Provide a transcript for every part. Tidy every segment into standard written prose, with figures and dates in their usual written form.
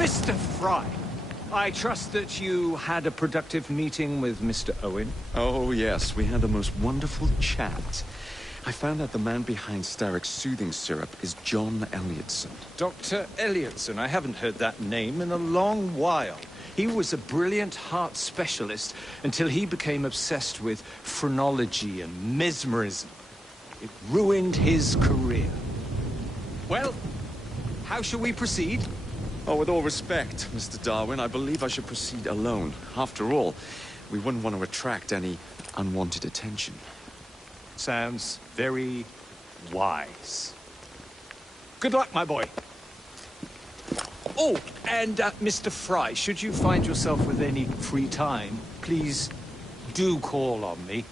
Mr. Fry, I trust that you had a productive meeting with Mr. Owen? Oh, yes. We had the most wonderful chat. I found out the man behind Starrick's soothing syrup is John Elliotson. Dr. Elliotson, I haven't heard that name in a long while. He was a brilliant heart specialist until he became obsessed with phrenology and mesmerism. It ruined his career. Well, how shall we proceed? Oh, with all respect, Mr. Darwin, I believe I should proceed alone. After all, we wouldn't want to attract any unwanted attention. Sounds very wise. Good luck, my boy. Oh, and Mr. Fry, should you find yourself with any free time, please do call on me.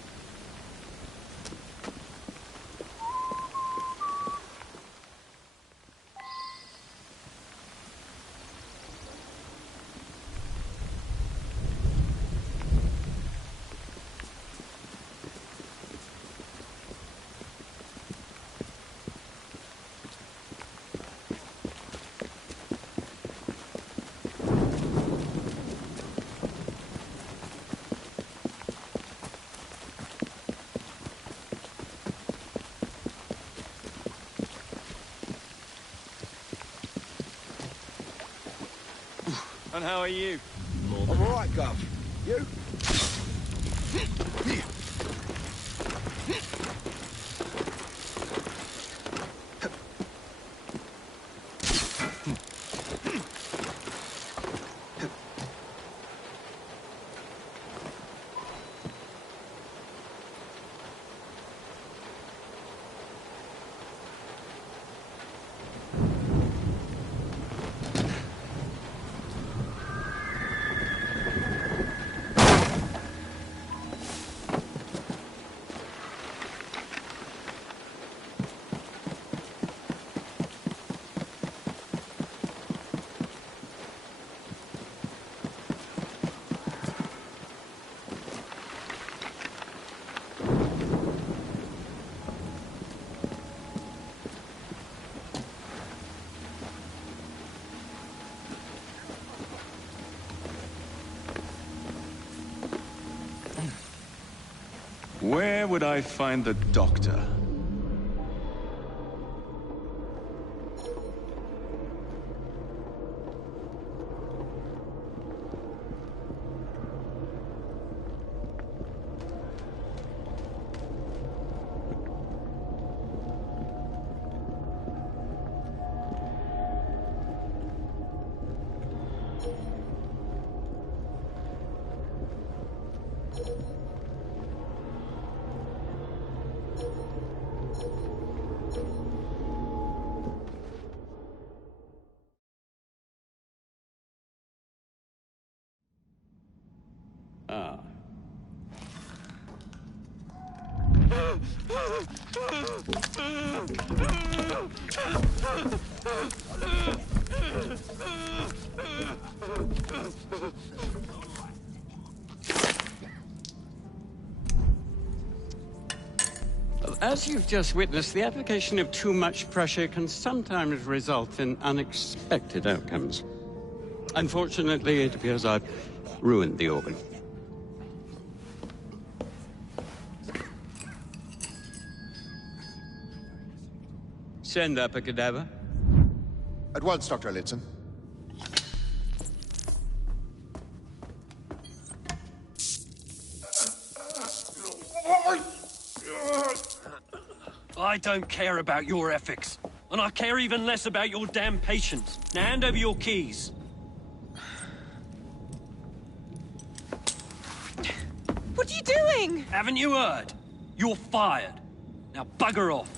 And how are you? I'm all right, Gov. You? Where would I find the doctor? Ah. As you've just witnessed, the application of too much pressure can sometimes result in unexpected outcomes. Unfortunately, it appears I've ruined the organ. Send up a cadaver. At once, Dr. Elliotson. I don't care about your ethics. And I care even less about your damn patience. Now hand over your keys. What are you doing? Haven't you heard? You're fired. Now bugger off.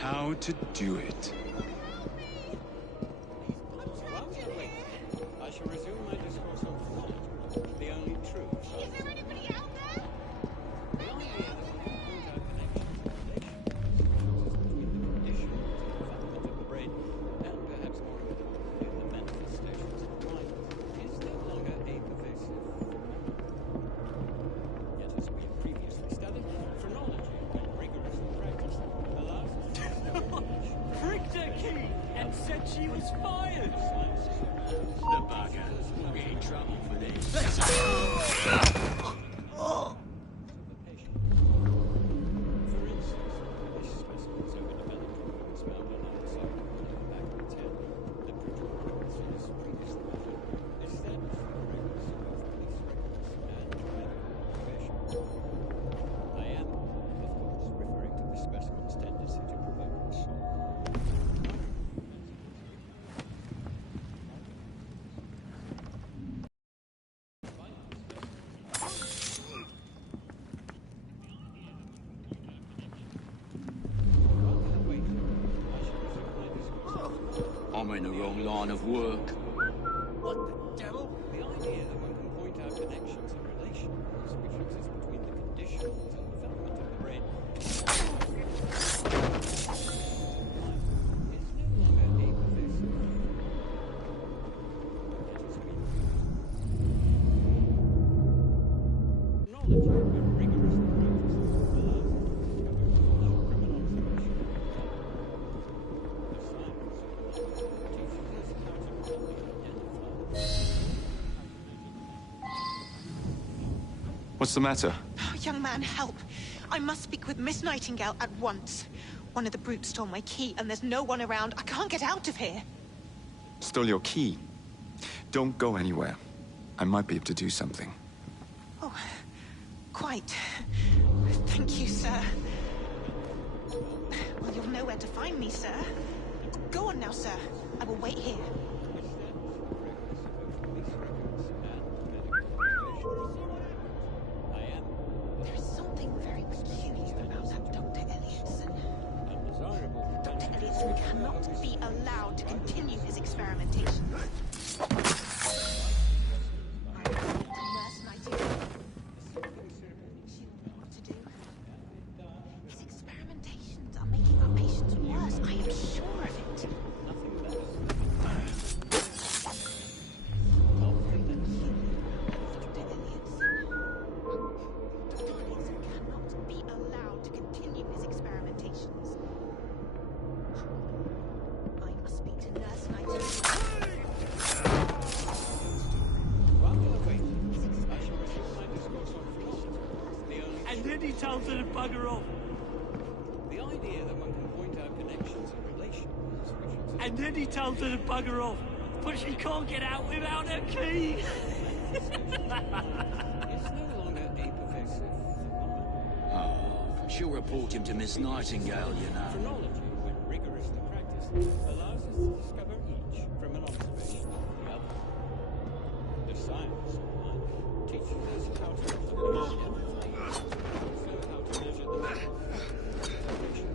How to do it. I shall resume my discourse on thought, the only truth. Is there anybody out there? The only contact connection. She was fired! The bugger. We'll get in trouble for this. I'm in the wrong line of work. What the devil? The idea that one can point out connections and relations which exist between the conditions and development of the brain is no longer a pervasive knowledge when rigorously practiced allows us to discover no criminal observation. The science of life teaches us how to properly identify. What's the matter? Oh, young man, help. I must speak with Miss Nightingale at once. One of the brutes stole my key, and there's no one around. I can't get out of here. Stole your key. Don't go anywhere. I might be able to do something. Oh, quite. Thank you, sir. Well, you'll know where to find me, sir. Go on now, sir. I will wait here. There's something very peculiar about that Dr. Elliotson. Dr. Elliotson cannot be allowed to continue his experimentation. Nurse Nightingale. She will know what to do. His experimentations are making our patients worse. I am sure of it. Dr. Elliotson cannot be allowed to continue his experimentations. I must speak to Nurse Nightingale. And then he tells her to bugger off. The idea that one can point out connections and relations which exist And then he tells her to bugger off. But she can't get out without her key. is no longer a pervasive phenomenon. Oh, she'll report him to Miss Nightingale, you know. Chronology, when rigorously practiced, allows us to discover each from an observation of the other. The science of life teaches us how to observe everything, also how to measure the level of observation.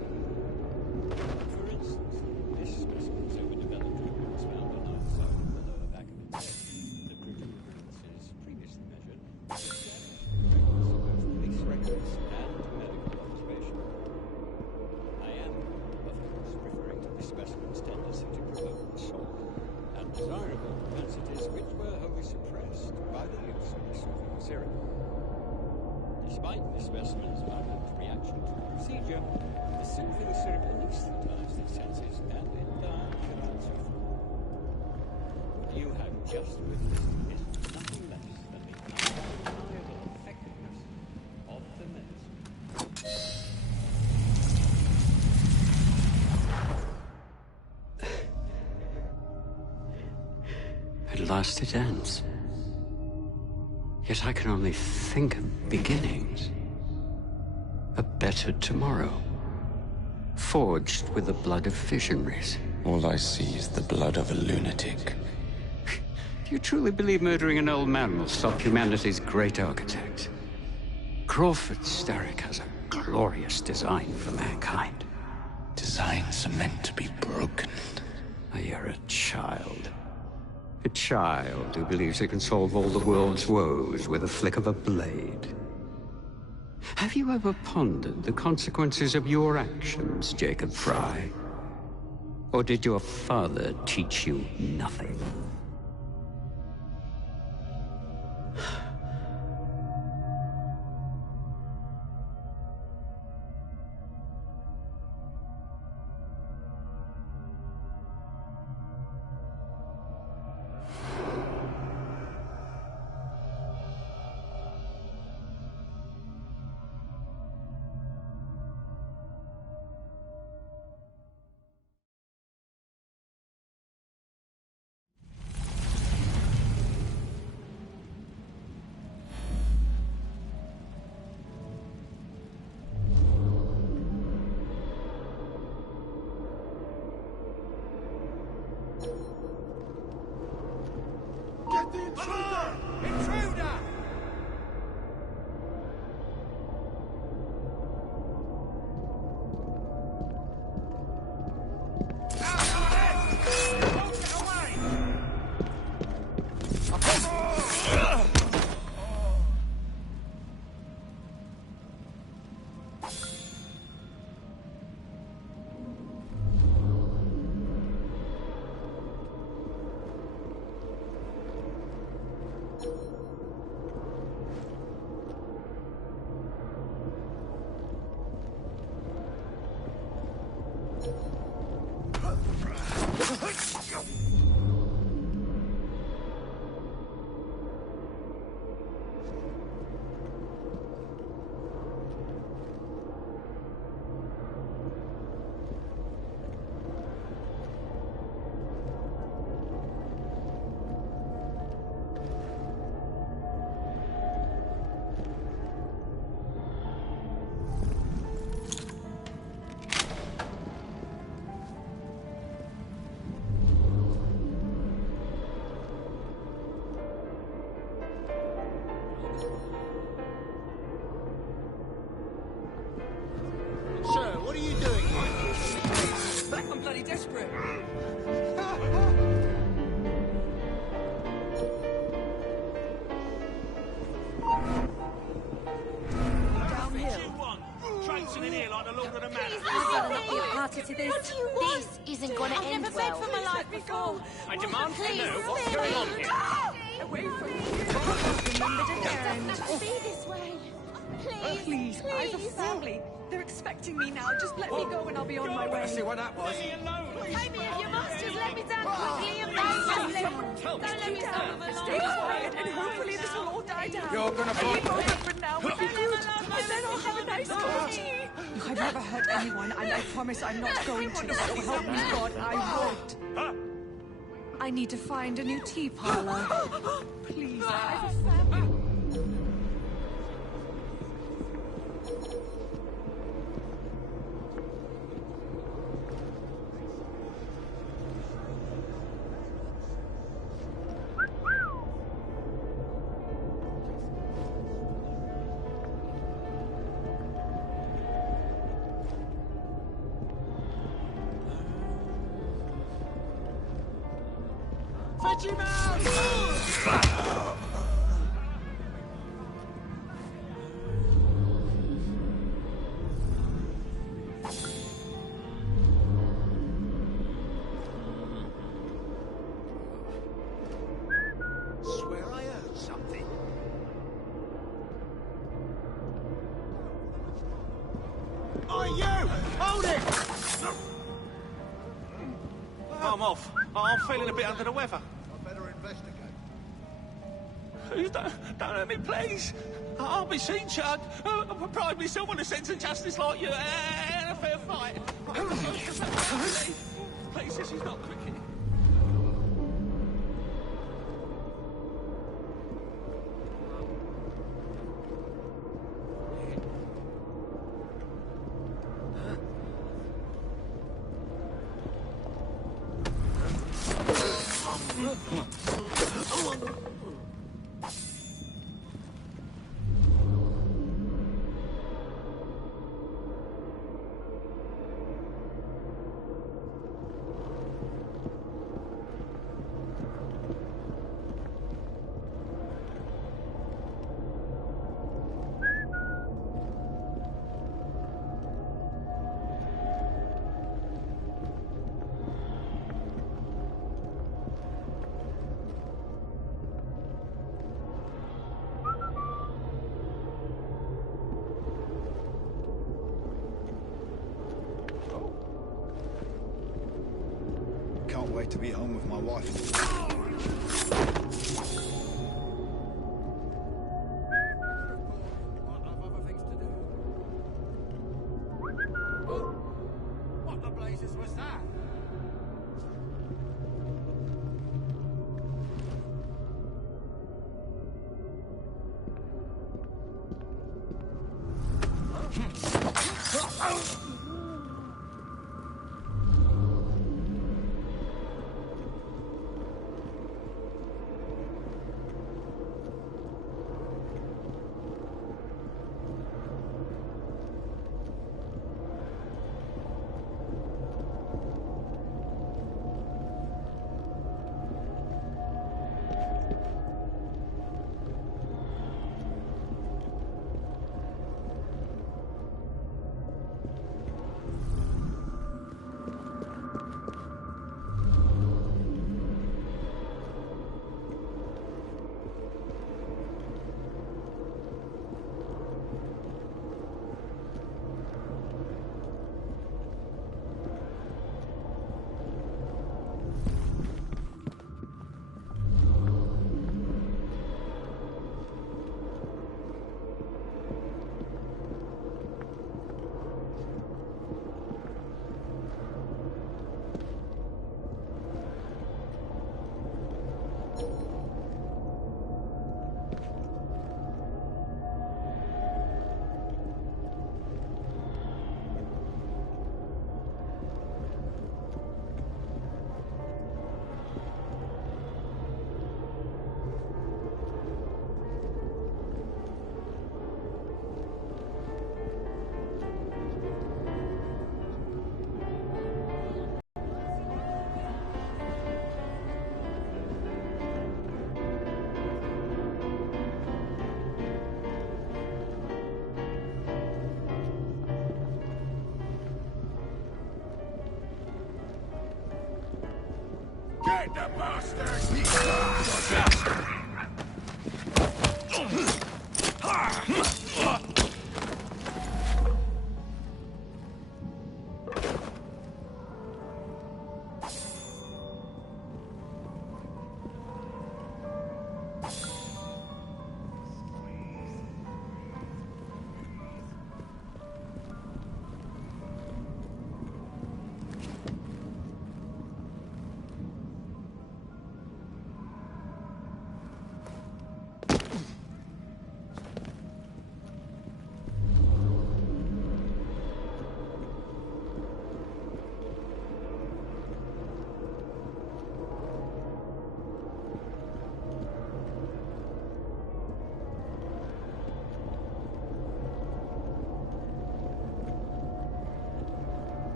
For instance, this specimen's overdeveloped remains found on either side of the lower back of its head. The brutal appearances previously measured established the correctness of both police records and medical observation. I am, of course, referring to the specimen's tendency to provoke assault and desirable propensities which were wholly suppressed by the use of the soothing syrup. Despite the specimen's violent reaction to the procedure, the soothing syrup anesthetized its senses and it died without suffering. You have just witnessed nothing less than the undeniable effectiveness of the medicine. At last it ends. Yet I can only think of beginnings. A better tomorrow. Forged with the blood of visionaries. All I see is the blood of a lunatic. Do you truly believe murdering an old man will stop humanity's great architect? Crawford Starrick has a glorious design for mankind. Designs are meant to be broken. Oh, you're a child. A child who believes it can solve all the world's woes with a flick of a blade. Have you ever pondered the consequences of your actions, Jacob Fry? Or did your father teach you nothing? Sir, what are you doing here? I'm bloody desperate. Traipsing in here like the Lord of the Manor. I've got an upbeat party to this. What do you want? This isn't going to end I've never well. fed for my life before. I demand to Please, know what's going on here. Away from me. Remembered an errand. Not be this way. Please, Please, I have a family. They're expecting me now. Just let me go and I'll be on my way. See what that was? Leave me alone. Take me if you must. Just let me down quickly and don't let me suffer for Stay long. quiet and hopefully this will all die down. You're gonna Leave find over for now would be good. And then I'll have a nice cup of tea. I've never hurt anyone and I promise I'm not going to. So help me God, I won't. I need to find a new tea parlor. Please, I have a family. Veggie Man! Swear I heard something. Oi, you! Hold it! I'm off. I'm feeling a bit under the weather. I better investigate. Please don't hurt me, please. I'll be seen, Chud. I pride myself on a sense of justice like you and a fair fight. Please, this is not cricket. Can't wait to be home with my wife. What the blazes was that?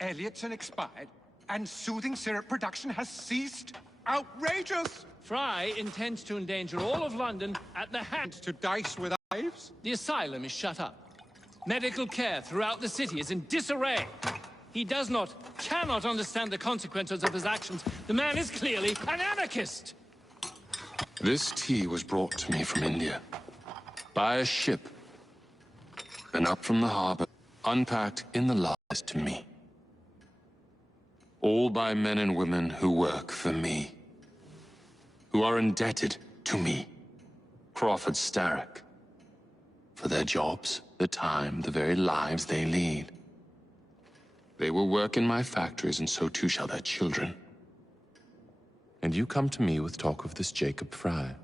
Elliotson expired, and soothing syrup production has ceased? Outrageous! Fry intends to endanger all of London at the hand. To dice with lives? The asylum is shut up. Medical care throughout the city is in disarray. He cannot understand the consequences of his actions. The man is clearly an anarchist! This tea was brought to me from India. By a ship. And up from the harbor, unpacked in the lies to me. All by men and women who work for me. Who are indebted to me. Crawford Starrick. For their jobs, the time, the very lives they lead. They will work in my factories, and so too shall their children. And you come to me with talk of this Jacob Fry.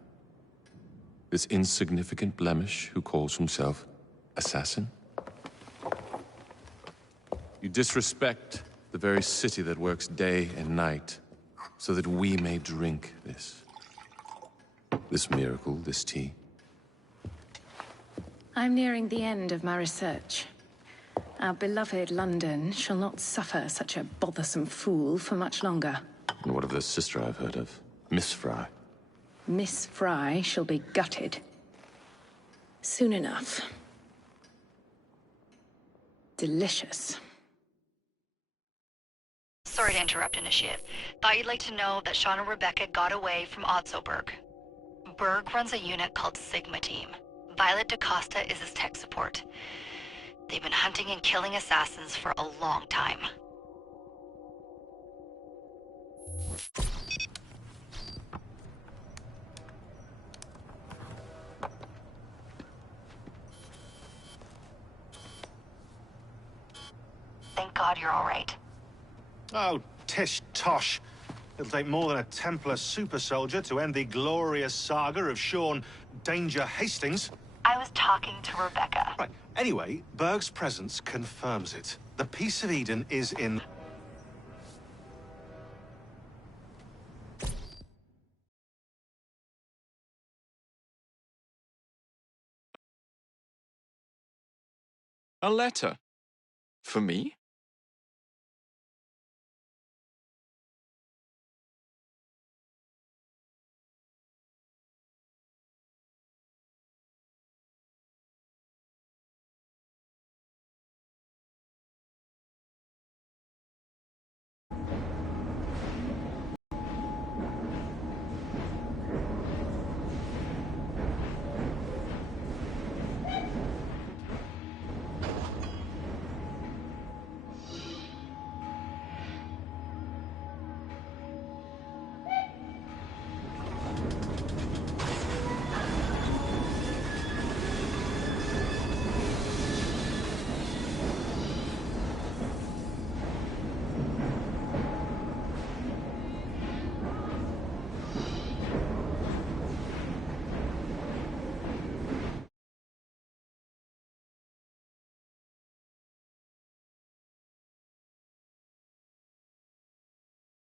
This insignificant blemish who calls himself assassin? You disrespect the very city that works day and night so that we may drink this miracle, this tea. I'm nearing the end of my research. Our beloved London shall not suffer such a bothersome fool for much longer. And what of the sister I've heard of? Miss Fry. Miss Fry shall be gutted. Soon enough. Delicious. Sorry to interrupt, Initiate. Thought you'd like to know that Sean and Rebecca got away from Otzoberg. Berg runs a unit called Sigma Team. Violet DaCosta is his tech support. They've been hunting and killing assassins for a long time. Thank God you're all right. Oh, tish tosh. It'll take more than a Templar super soldier to end the glorious saga of Sean Danger Hastings. I was talking to Rebecca. Right. Anyway, Berg's presence confirms it. The Peace of Eden is in... A letter? For me?